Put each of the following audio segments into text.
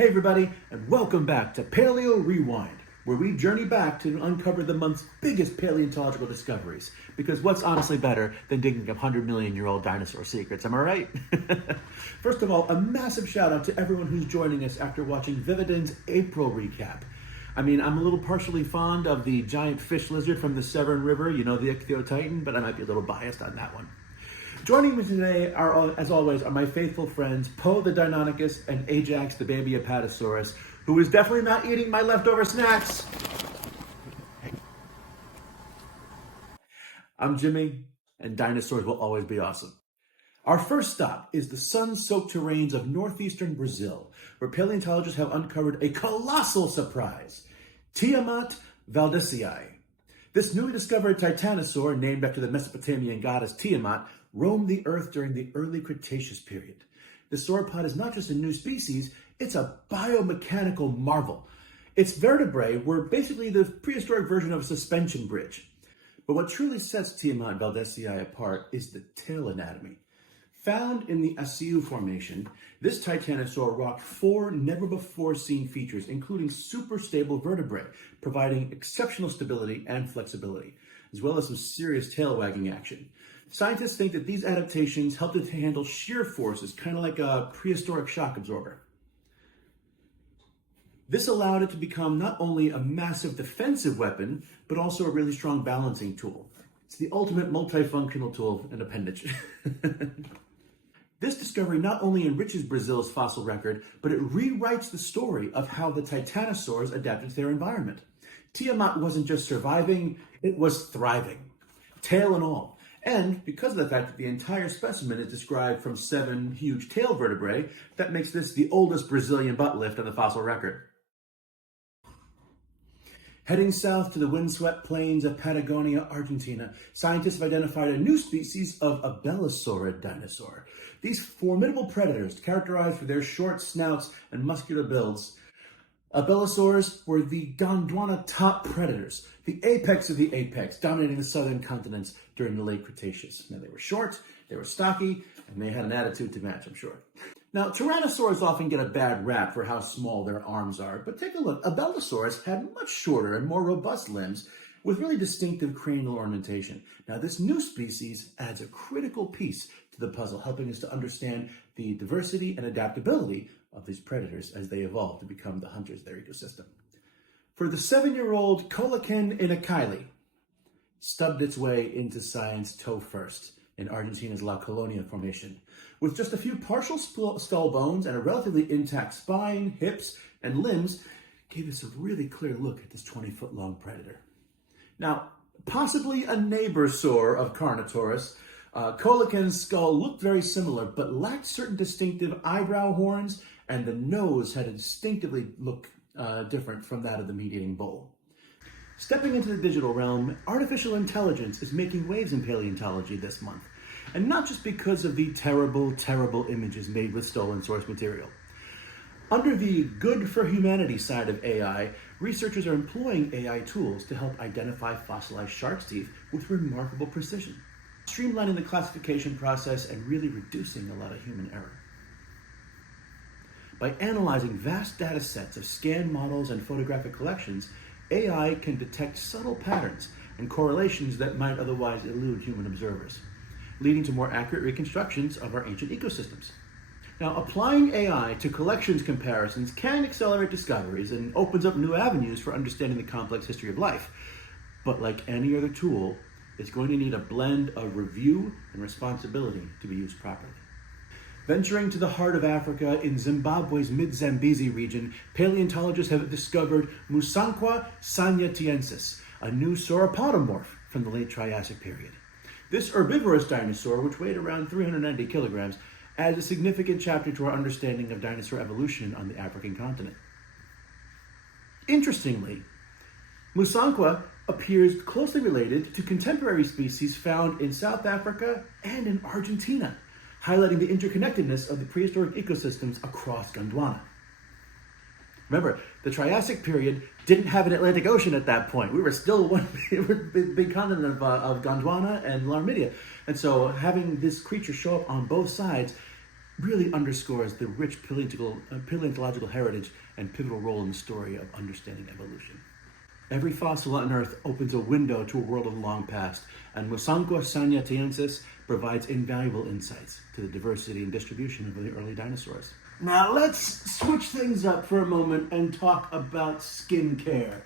Hey everybody, and welcome back to Paleo Rewind, where we journey back to uncover the month's biggest paleontological discoveries. Because what's honestly better than digging up 100-million-year-old dinosaur secrets, am I right? First of all, a massive shout out to everyone who's joining us after watching Vividen's April recap. I mean, I'm a little partially fond of the giant fish lizard from the Severn River, you know, the ichthyotitan, but I might be a little biased on that one. Joining me today, as always, are my faithful friends, Poe the Deinonychus and Ajax the baby Apatosaurus, who is definitely not eating my leftover snacks. I'm Jimmy, and dinosaurs will always be awesome. Our first stop is the sun-soaked terrains of northeastern Brazil, where paleontologists have uncovered a colossal surprise, Tiamat Valdesi. This newly discovered titanosaur, named after the Mesopotamian goddess Tiamat, roamed the earth during the early Cretaceous period. The sauropod is not just a new species, it's a biomechanical marvel. Its vertebrae were basically the prehistoric version of a suspension bridge. But what truly sets Tiamat Valdesi apart is the tail anatomy. Found in the Açu Formation, this titanosaur rocked four never-before-seen features, including super stable vertebrae, providing exceptional stability and flexibility, as well as some serious tail-wagging action. Scientists think that these adaptations helped it to handle shear forces, kind of like a prehistoric shock absorber. This allowed it to become not only a massive defensive weapon, but also a really strong balancing tool. It's the ultimate multifunctional tool and appendage. This discovery not only enriches Brazil's fossil record, but it rewrites the story of how the titanosaurs adapted to their environment. Tiamat wasn't just surviving, it was thriving, tail and all. And because of the fact that the entire specimen is described from 7 huge tail vertebrae, that makes this the oldest Brazilian butt lift on the fossil record. Heading south to the windswept plains of Patagonia, Argentina, scientists have identified a new species of Abelisaurid dinosaur. These formidable predators, characterized for their short snouts and muscular builds, Abelisaurs were the Gondwana top predators, the apex of the apex, dominating the southern continents during the Late Cretaceous. Now, they were short, they were stocky, and they had an attitude to match, I'm sure. Now, tyrannosaurs often get a bad rap for how small their arms are, but take a look. Abelisaurus had much shorter and more robust limbs with really distinctive cranial ornamentation. Now, this new species adds a critical piece to the puzzle, helping us to understand the diversity and adaptability of these predators as they evolve to become the hunters of their ecosystem. For the 7-year-old Koleken inakayali stubbed its way into science toe first in Argentina's La Colonia Formation. With just a few partial skull bones and a relatively intact spine, hips, and limbs, gave us a really clear look at this 20-foot-long predator. Now, possibly a neighbor saur of Carnotaurus, Koleken's skull looked very similar, but lacked certain distinctive eyebrow horns, and the nose had a distinctively look different from that of the meat-eating bull. Stepping into the digital realm, artificial intelligence is making waves in paleontology this month, and not just because of the terrible, terrible images made with stolen source material. Under the good for humanity side of AI, researchers are employing AI tools to help identify fossilized shark's teeth with remarkable precision, streamlining the classification process and really reducing a lot of human error. By analyzing vast data sets of scan models and photographic collections, AI can detect subtle patterns and correlations that might otherwise elude human observers, leading to more accurate reconstructions of our ancient ecosystems. Now, applying AI to collections comparisons can accelerate discoveries and opens up new avenues for understanding the complex history of life. But like any other tool, it's going to need a blend of review and responsibility to be used properly. Venturing to the heart of Africa in Zimbabwe's mid-Zambezi region, paleontologists have discovered Musquasensis, a new sauropodomorph from the late Triassic period. This herbivorous dinosaur, which weighed around 390 kilograms, adds a significant chapter to our understanding of dinosaur evolution on the African continent. Interestingly, Musquasensis appears closely related to contemporary species found in South Africa and in Argentina, highlighting the interconnectedness of the prehistoric ecosystems across Gondwana. Remember, the Triassic period didn't have an Atlantic Ocean at that point. We were still one big continent of Gondwana and Larmidia. And so having this creature show up on both sides really underscores the rich paleontological heritage and pivotal role in the story of understanding evolution. Every fossil on Earth opens a window to a world of the long past, and Musquasensis provides invaluable insights to the diversity and distribution of the early dinosaurs. Now let's switch things up for a moment and talk about skin care.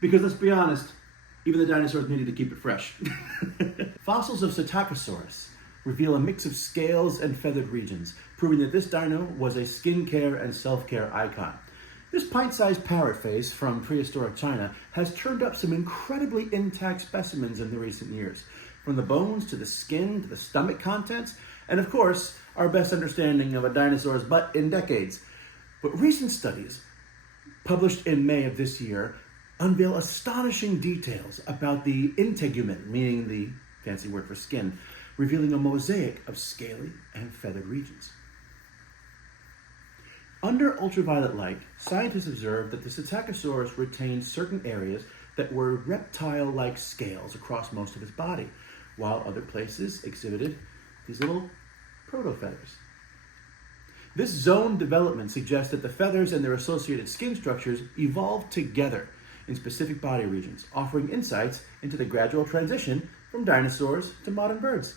Because let's be honest, even the dinosaurs needed to keep it fresh. Fossils of Ceratosaurus reveal a mix of scales and feathered regions, proving that this dino was a skincare and self-care icon. This pint-sized parrot face from prehistoric China has turned up some incredibly intact specimens in the recent years, from the bones to the skin to the stomach contents, and of course, our best understanding of a dinosaur's butt in decades. But recent studies, published in May of this year, unveil astonishing details about the integument, meaning the fancy word for skin, revealing a mosaic of scaly and feathered regions. Under ultraviolet light, scientists observed that the Ceratosaurus retained certain areas that were reptile-like scales across most of its body, while other places exhibited these little proto-feathers. This zone development suggests that the feathers and their associated skin structures evolved together in specific body regions, offering insights into the gradual transition from dinosaurs to modern birds.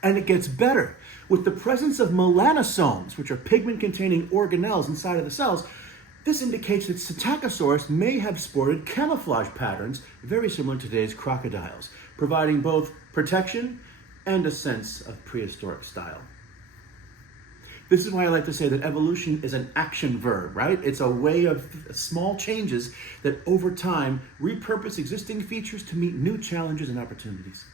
And it gets better. With the presence of melanosomes, which are pigment-containing organelles inside of the cells, this indicates that Ceratosaurus may have sported camouflage patterns very similar to today's crocodiles, providing both protection and a sense of prehistoric style. This is why I like to say that evolution is an action verb, right? It's a way of small changes that over time repurpose existing features to meet new challenges and opportunities.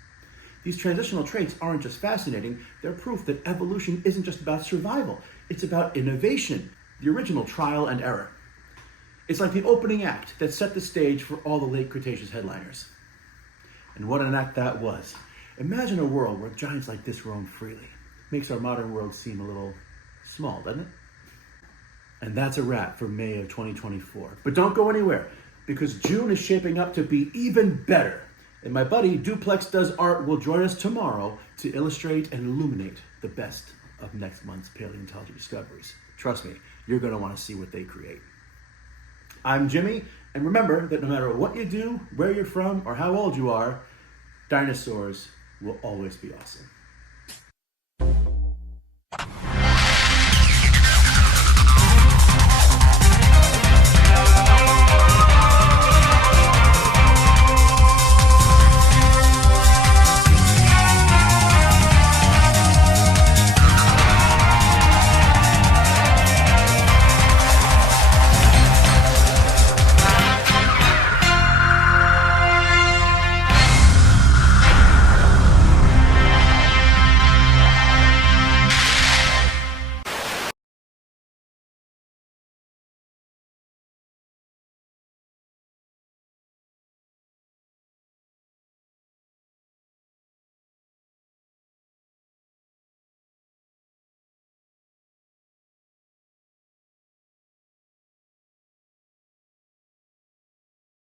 These transitional traits aren't just fascinating, they're proof that evolution isn't just about survival, it's about innovation, the original trial and error. It's like the opening act that set the stage for all the late Cretaceous headliners. And what an act that was. Imagine a world where giants like this roam freely. Makes our modern world seem a little small, doesn't it? And that's a wrap for May of 2024. But don't go anywhere, because June is shaping up to be even better. And my buddy Duplex Does Art will join us tomorrow to illustrate and illuminate the best of next month's paleontology discoveries. Trust me, you're going to want to see what they create. I'm Jimmy, and remember that no matter what you do, where you're from, or how old you are, dinosaurs will always be awesome.